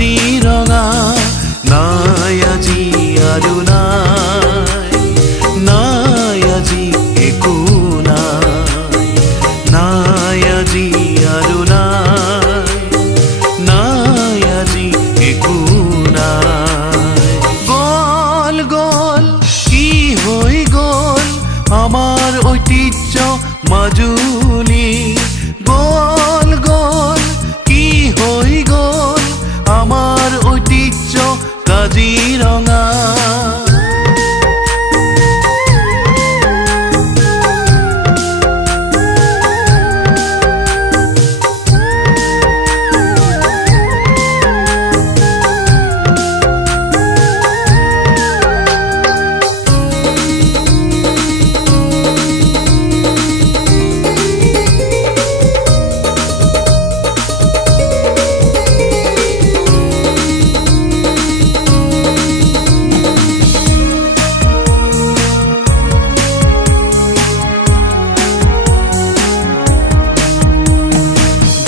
কাজিৰঙা নাই আজি আৰু নাই আজি একো নাই আজি আৰু নাই আজি একো নাই। গল গল কি হৈ গল আমাৰ ঐতিহ্য মাজুলী, গল গল কি হৈ গল আমাৰ ঐতিহ্য কাজিৰঙা।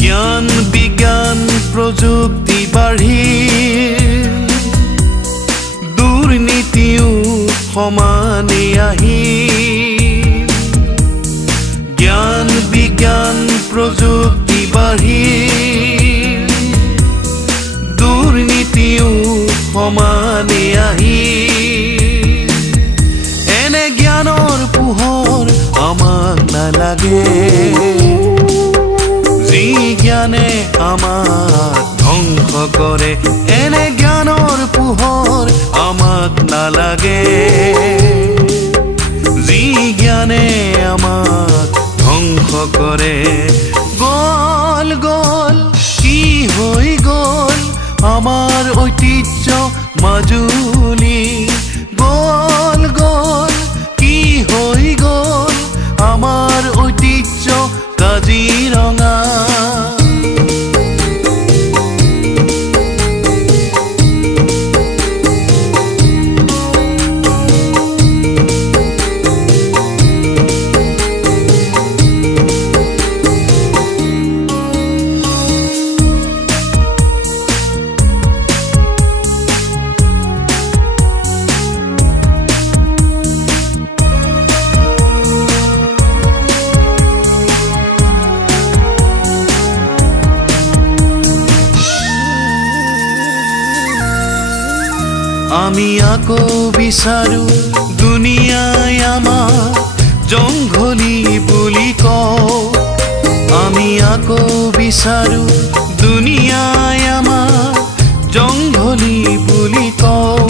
জ্ঞান বিজ্ঞান প্ৰযুক্তি বাঢ়িল, দুৰ্নীতিও সমানে আহিল। জ্ঞান বিজ্ঞান প্ৰযুক্তি বাঢ়িল, দুৰ্নীতিও সমানে আহিল। এনে জ্ঞানৰ পোহৰ আমাক নালাগে, যি জ্ঞানে আমাক ধ্বংস কৰে। এনে জ্ঞানৰ পোহৰ আমাক নালাগে, যি জ্ঞানে আমাক ধ্বংস কৰে। গল গল কি হৈ গল আমাৰ ঐতিহ্য মাজুলী, গল গল কি হৈ গল আমাৰ ঐতিহ্য কাজিৰঙা। আমি আকৌ বিচাৰো দুনিয়াই আমাক জংঘলী বুলি কওঁ, আমি আকৌ বিচাৰো দুনিয়াই আমাক জংঘলী বুলি কওঁ।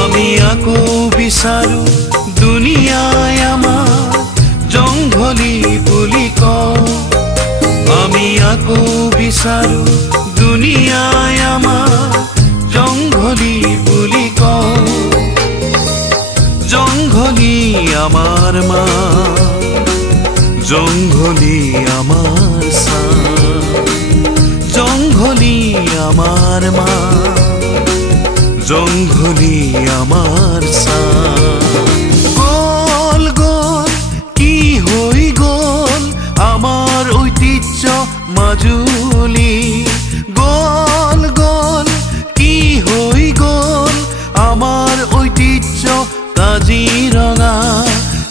আমি আকৌ বিচাৰো দুনিয়াই আমাক জংঘলী বুলি কওঁ, আমি আকৌ বিচাৰো দুনিয়াই আমাক জংঘলী বুলি কওঁ। জংঘলী আমাৰ মা, জংঘলী আমাৰ চা, জংঘলী আমাৰ মা, জংঘলী আমাৰ চা। গল গল কি হৈ গল আমাৰ ঐতিহ্য মাজুলী, গল গল কি হৈ গল আমাৰ ঐতিহ্য কাজিৰঙা।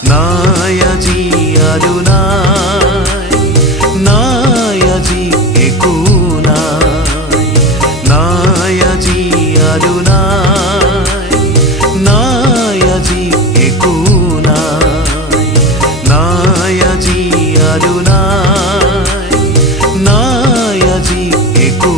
নাই আজি আৰু নাই আজি একো নাই আজি আৰু নাই আজি একো নাই আজি আৰু নাই আজি একো